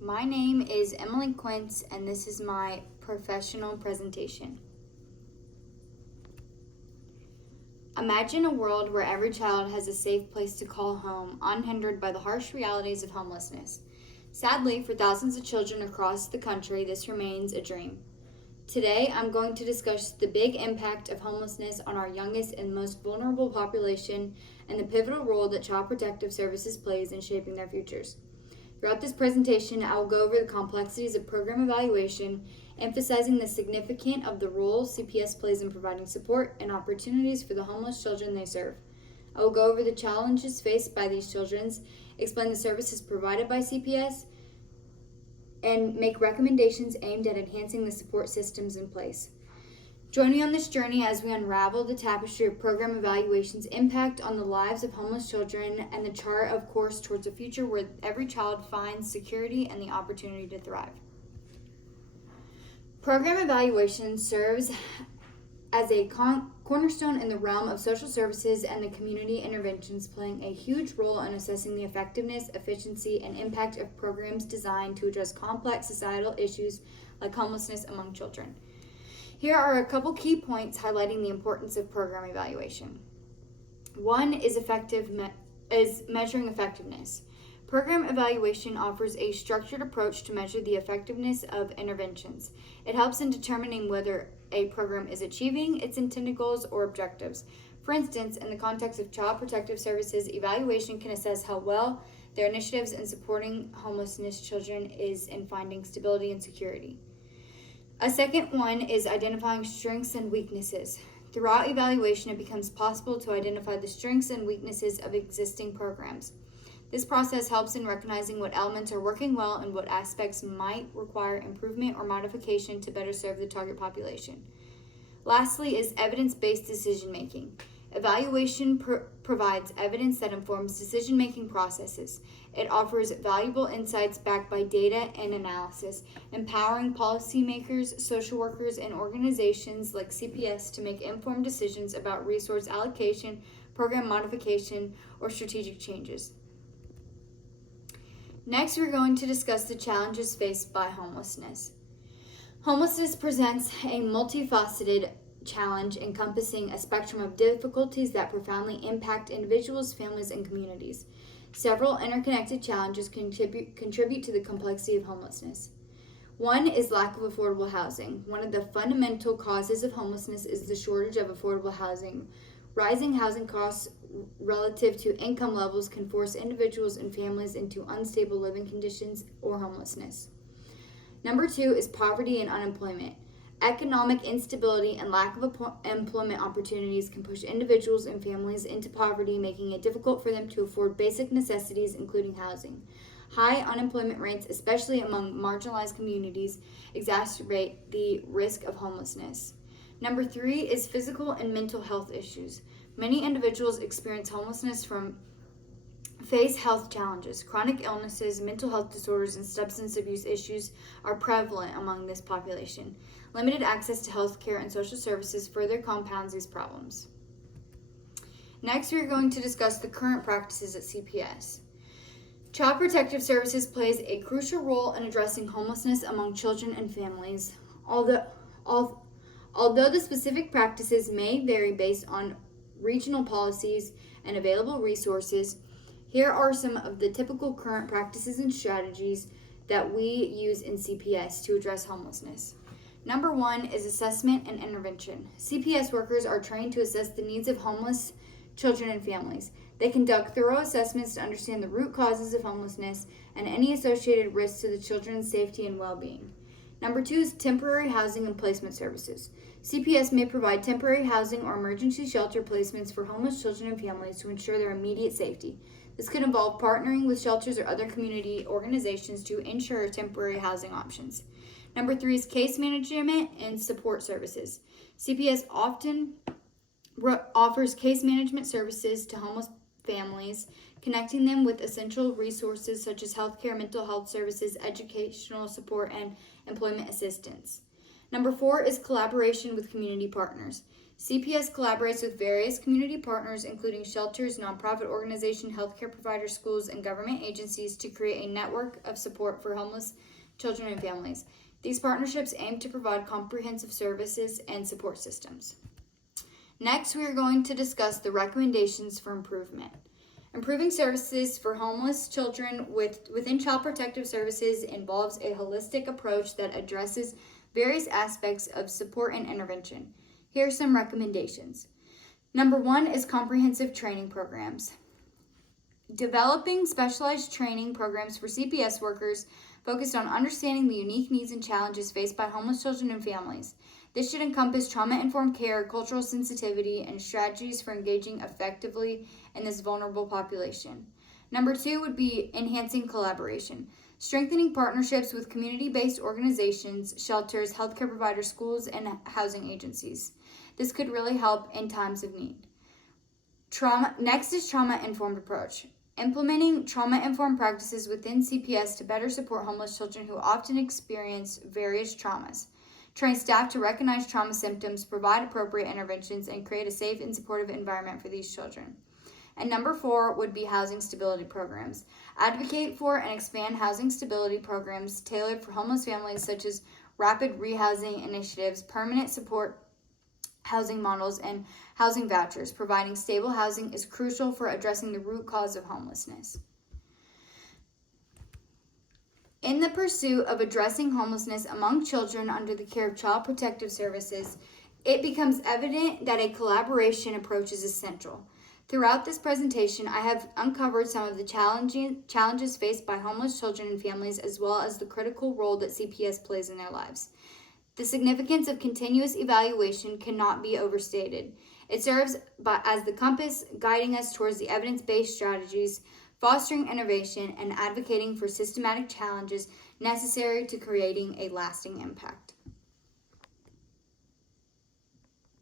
My name is Emily Quince, and this is my professional presentation. Imagine a world where every child has a safe place to call home, unhindered by the harsh realities of homelessness. Sadly, for thousands of children across the country, this remains a dream. Today, I'm going to discuss the big impact of homelessness on our youngest and most vulnerable population and the pivotal role that Child Protective Services plays in shaping their futures. Throughout this presentation, I will go over the complexities of program evaluation, emphasizing the significance of the role CPS plays in providing support and opportunities for the homeless children they serve. I will go over the challenges faced by these children, explain the services provided by CPS, and make recommendations aimed at enhancing the support systems in place. Join me on this journey as we unravel the tapestry of program evaluation's impact on the lives of homeless children and the chart of course towards a future where every child finds security and the opportunity to thrive. Program evaluation serves as a cornerstone in the realm of social services and the community interventions, playing a huge role in assessing the effectiveness, efficiency, and impact of programs designed to address complex societal issues like homelessness among children. Here are a couple key points highlighting the importance of program evaluation. One is measuring effectiveness. Program evaluation offers a structured approach to measure the effectiveness of interventions. It helps in determining whether a program is achieving its intended goals or objectives. For instance, in the context of Child Protective Services, evaluation can assess how well their initiatives in supporting homelessness children is in finding stability and security. A second one is identifying strengths and weaknesses. Throughout evaluation, it becomes possible to identify the strengths and weaknesses of existing programs. This process helps in recognizing what elements are working well and what aspects might require improvement or modification to better serve the target population. Lastly is evidence-based decision-making. Evaluation provides evidence that informs decision-making processes. It offers valuable insights backed by data and analysis, empowering policymakers, social workers, and organizations like CPS to make informed decisions about resource allocation, program modification, or strategic changes. Next, we're going to discuss the challenges faced by homelessness. Homelessness presents a multifaceted challenge encompassing a spectrum of difficulties that profoundly impact individuals, families, and communities. Several interconnected challenges contribute to the complexity of homelessness. One is lack of affordable housing. One of the fundamental causes of homelessness is the shortage of affordable housing. Rising housing costs relative to income levels can force individuals and families into unstable living conditions or homelessness. Number two is poverty and unemployment. Economic instability and lack of employment opportunities can push individuals and families into poverty, making it difficult for them to afford basic necessities, including housing. High unemployment rates, especially among marginalized communities, exacerbate the risk of homelessness. Number three is physical and mental health issues. Many individuals experience homelessness from face health challenges. Chronic illnesses, mental health disorders, and substance abuse issues are prevalent among this population. Limited access to health care and social services further compounds these problems. Next, we are going to discuss the current practices at CPS. Child Protective Services plays a crucial role in addressing homelessness among children and families. Although the specific practices may vary based on regional policies and available resources, here are some of the typical current practices and strategies that we use in CPS to address homelessness. Number one is assessment and intervention. CPS workers are trained to assess the needs of homeless children and families. They conduct thorough assessments to understand the root causes of homelessness and any associated risks to the children's safety and well-being. Number two is temporary housing and placement services. CPS may provide temporary housing or emergency shelter placements for homeless children and families to ensure their immediate safety. This could involve partnering with shelters or other community organizations to ensure temporary housing options. Number three is case management and support services. CPS often offers case management services to homeless families, connecting them with essential resources such as healthcare, mental health services, educational support, and employment assistance. Number four is collaboration with community partners. CPS collaborates with various community partners, including shelters, nonprofit organizations, healthcare providers, schools, and government agencies, to create a network of support for homeless children and families. These partnerships aim to provide comprehensive services and support systems. Next, we are going to discuss the recommendations for improvement. Improving services for homeless children within Child Protective Services involves a holistic approach that addresses various aspects of support and intervention. Here are some recommendations. Number 1 is comprehensive training programs. Developing specialized training programs for CPS workers focused on understanding the unique needs and challenges faced by homeless children and families. This should encompass trauma-informed care, cultural sensitivity, and strategies for engaging effectively in this vulnerable population. Number 2 would be enhancing collaboration. Strengthening partnerships with community-based organizations, shelters, healthcare providers, schools, and housing agencies. This could really help in times of need. Next is trauma-informed approach. Implementing trauma-informed practices within CPS to better support homeless children who often experience various traumas. Train staff to recognize trauma symptoms, provide appropriate interventions, and create a safe and supportive environment for these children. And number 4 would be housing stability programs. Advocate for and expand housing stability programs tailored for homeless families, such as rapid rehousing initiatives, permanent support housing models, and housing vouchers. Providing stable housing is crucial for addressing the root cause of homelessness. In the pursuit of addressing homelessness among children under the care of Child Protective Services, it becomes evident that a collaboration approach is essential. Throughout this presentation, I have uncovered some of the challenges faced by homeless children and families, as well as the critical role that CPS plays in their lives. The significance of continuous evaluation cannot be overstated. It serves as the compass guiding us towards the evidence-based strategies, fostering innovation, and advocating for systematic challenges necessary to creating a lasting impact.